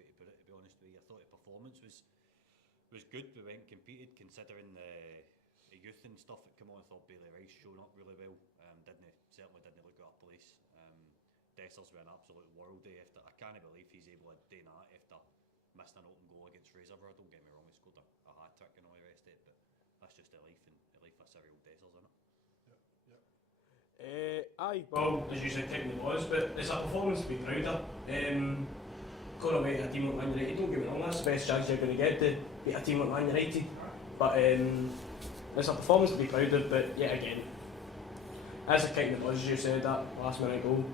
way to put it, to be honest with you. I thought the performance was good. We went and competed, considering the youth and stuff that came on. I thought Bailey Rice showed up really well. Certainly didn't look out of place. Dessers were an absolute worldie. I can't believe he's able to do that after missing an open goal against Fraserburgh. Don't get me wrong, he scored a hat trick and all the rest of it, but that's just the life of Cyril Dessers, isn't it? Aye, well, as you said, technically it was, but it's a performance to be proud of. Going away to a team like Man United, don't get me wrong, that's the best chance you're going to get to beat a team like Man United. But it's a performance to be proud of, but yet again, as a kind of as you said, that last minute goal.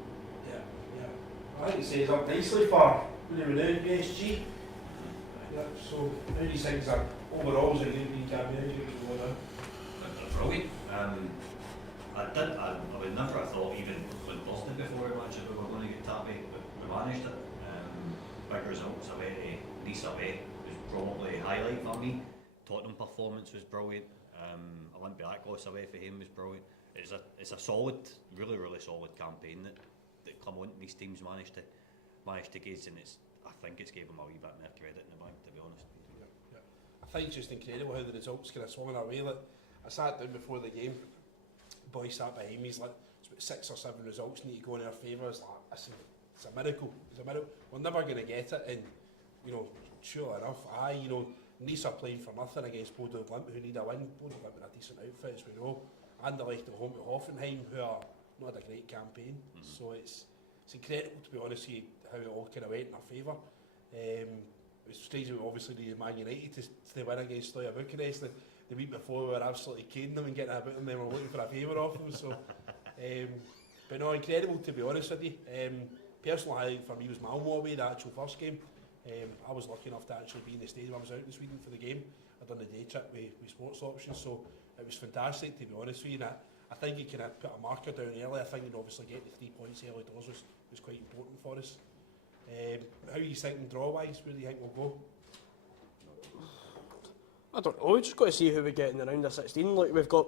Yeah. I think it says up nicely for when they were doing PSG. Yeah, so how do you think that overall was a good week campaign? Brilliant. I would never have thought, even when Boston before the match, that we were going to get tappy, but we managed it. Big results away to Nice away was probably a highlight for me. Tottenham performance was brilliant. Olympiacos away for him was brilliant. It's a solid, really solid campaign that Clement and these teams managed to gauge, and I think it's gave them a wee bit more credit in the bank, to be honest. Yeah. I think it's just incredible how the results kind of swung our way. Like, I sat down before the game. Boy sat behind me. He's like, it's about 6 or 7 results need to go in our favour. It's a miracle. It's a miracle. We're never going to get it, and sure enough, Nice are playing for nothing against Bodo Glimt, who need a win. Bodo Glimt are a decent outfit, as we know, and they like at home to Hoffenheim, who are not had a great campaign. So it's incredible, to be honest with you, how it all kind of went in our favour. It was strange that we obviously needed Man United to win against Steaua Bucharest. The week before we were absolutely caning them and getting a bit of them, and we were looking for a favour off them. So, but no, incredible, to be honest with you. Personal highlight for me was Malmo away, the actual first game. I was lucky enough to actually be in the stadium. I was out in Sweden for the game. I'd done the day trip with sports options, so it was fantastic, to be honest with you. And I think you kind of put a marker down early. I think you'd obviously get the 3 points early doors was quite important for us. How are you thinking draw-wise? Where do you think we'll go? I don't know, we've just got to see who we get in the round of 16. Like, we've got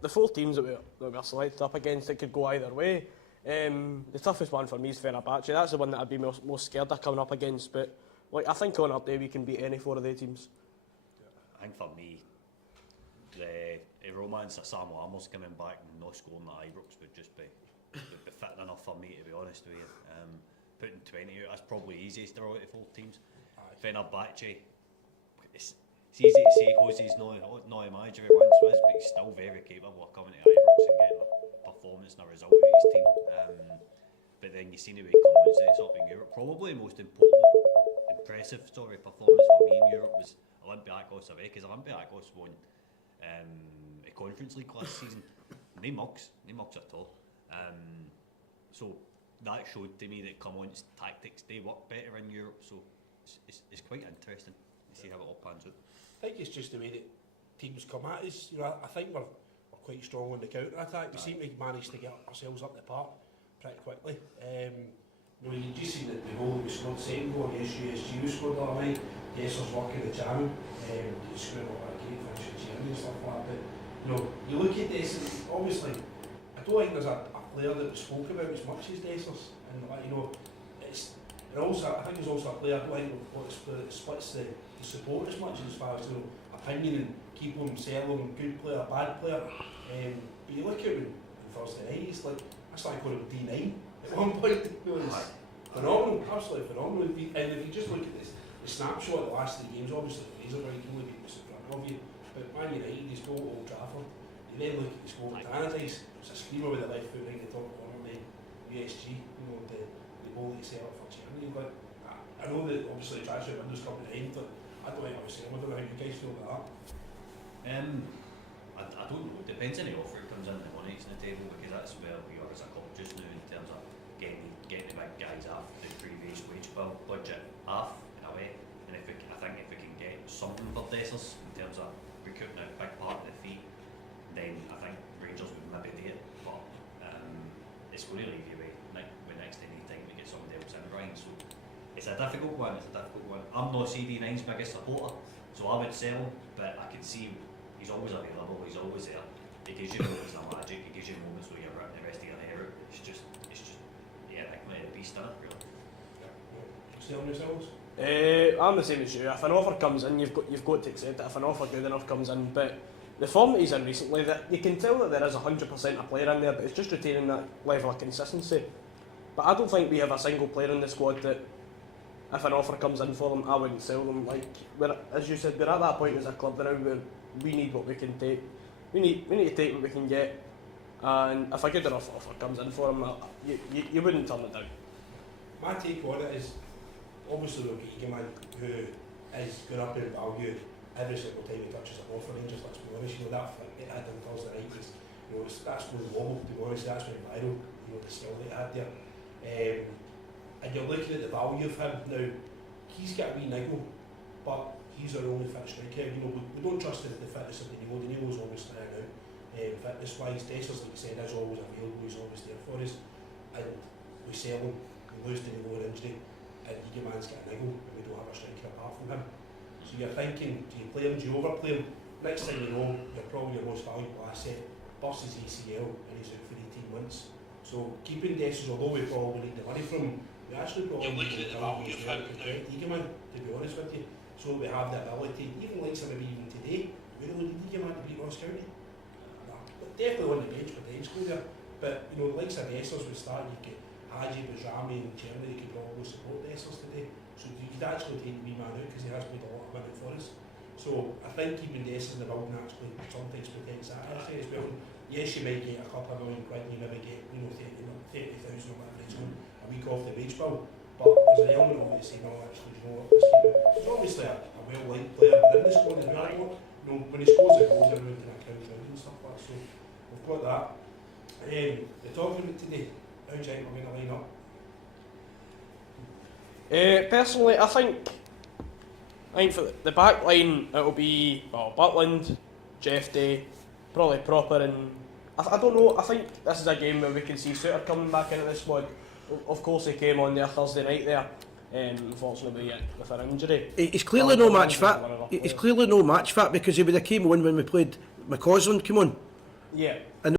the 4 teams that we're selected up against that could go either way. The toughest one for me is Fenerbahce. That's the one that I'd be most scared of coming up against, but like, I think on our day we can beat any 4 of the teams. I think for me, the romance of Sam Lammers coming back and not scoring at Ibrox would just be fitting enough for me, to be honest with you. Putting 20 out, that's probably easiest draw out of 4 teams. Fenerbahce, it's easy to say because he's not a manager he once was, but he's still very capable of coming to Ibrox and getting a performance and a result out of his team. But then you see the way Clement sets up in Europe. Probably the most impressive performance for me in Europe was Olympiacos away, because Olympiacos won a Conference League last season. No mugs at all. So that showed to me that Clement's tactics, they work better in Europe. So it's quite interesting to see how it all pans out. I think it's just the way that teams come at us. I think we're quite strong on the counter attack. We seem to manage to get ourselves up the park pretty quickly. You just see that the goal that we scored, second goal against USG we scored the other night. Dessers working the channel, scoring a lot of great finishes and stuff like that. But you look at Dessers, obviously, I don't think there's a player that we spoke about as much as Dessers, and and also I think there's also a player I don't think that splits the support as much as far as opinion and keep him, sell him, good player, bad player. But you look at him on Thursday night, it's like I started calling him D9 at one point. It was phenomenal, absolutely phenomenal. And if you just look at the snapshot of the last 3 games, obviously Fraserburgh, you can only beat what's in front of you. But Man United, his goal at Old Trafford, you then look at his goal at Tannadice, it's a screamer with the left foot right at the top corner, then USG, the goal that he set up for Germany. But I know that obviously the transfer window's coming to the end, but I don't think I was saying, I don't know how you guys feel about that. I don't know, it depends on the offer that comes in, the money that's on the table, because that's where we are as a club just now in terms of getting the big guys off the previous wage budget half in a way. And I think if we can get something for Dessers in terms of recouping a big part of the fee, then I think Rangers would maybe do it. But it's going to leave you with next to any time to get somebody else in, Brian. So it's a difficult one. I'm not CD9's biggest supporter, so I would sell him, but I can see he's always available, he's always there. It gives you moments of magic, it gives you moments where you're resting your hair out. It's just, yeah, like a beast in it, really. Yeah, Stay on yourselves? I'm the same as you. If an offer comes in, you've got to accept it. If an offer good enough comes in, but the form that he's in recently, that you can tell that there is 100% a player in there, but it's just retaining that level of consistency. But I don't think we have a single player in the squad that, if an offer comes in for them, I wouldn't sell them. Like, as you said, we're at that point as a club now where we need what we can take. We need to take what we can get, and if a good enough offer comes in for them, you wouldn't turn it down. My take on it is, obviously we've got Egan who is going up in value every single time he touches a ball for Rangers, let's be honest. You know, that fight they had on Thursday night was, you know, that's no wobble, to be honest, that's went viral, you know, the skill that he had there. And you're looking at the value of him now. He's got a wee niggle, but he's our only fit striker. You know, we don't trust the fitness of Danilo's obviously now. Fitness wise, Dessers, like you said, is always available, he's always there for us. And we sell him, we lose Danilo an injury, and Egan's got a niggle, and we don't have a striker apart from him. So you're thinking, do you play him, do you overplay him? Next thing you know, you're probably your most valuable asset, bursts his ACL, and he's out for 18 months. So keeping Dessers, although we probably need the money from him, we actually probably need the value of him to protect Egan, to be honest with you. So we have the ability, even like maybe even today, we really need Egan to beat Ross County. But definitely on the bench potentially there. But you know, the likes of Dessers would start, you get Haji, Bajrami and Cherny, could probably support Dessers today. So you could actually take the wee man out because he has played a lot of minutes for us. So I think keeping Dessers in the building actually sometimes protects that asset as well. Yes, you might get a couple of £1 million, you maybe get 30,000 or whatever it's on a week off the wage bill. But there's an element of it saying, no, actually, you know what, he's obviously a well-liked player within the squad as well. You know, when he scores a goal, everyone can account for him and stuff like that. So we've got that. The talking about today, how do you think we're going to line up? Personally, I think for the back line it'll be Butland, Jeff Day, probably Proper, and I don't know. I think this is a game where we can see Suter coming back into the squad. Of course, he came on there Thursday night there. Unfortunately, with an injury. He's clearly no match fit. He's clearly no match fit because he would have came on when we played McCausland came on. Yeah. And